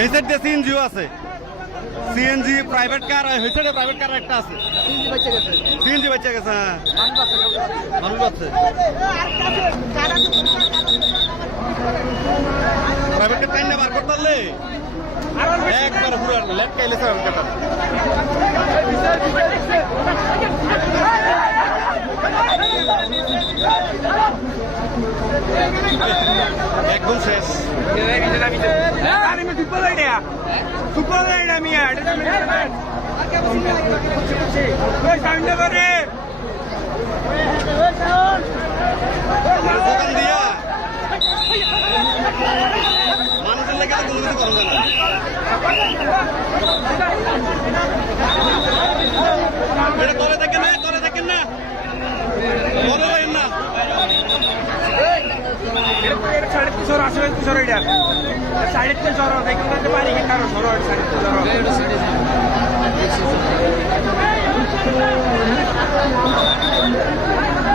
এই সাইডে সিএনজিও আছে, সিএনজি প্রাইভেট কার, এই সাইডে প্রাইভেট কার একটা আছে, সিএনজি বাচ্চা গেছে। হ্যাঁ মানুষ আছে, প্রাইভেট কার টাইম বার করতে পারলে একবার পুরো লেট কাইলে একদম শেষ। দোকান দিয়া মানুষের লেগে তো কোনো কিছু করা যায় না। এটা তলে থাকেন না, তলে থাকেন না, তলে থাকেন না। 350 আসলে 300 এটা 350 দেখতে পারি কি কারণ 350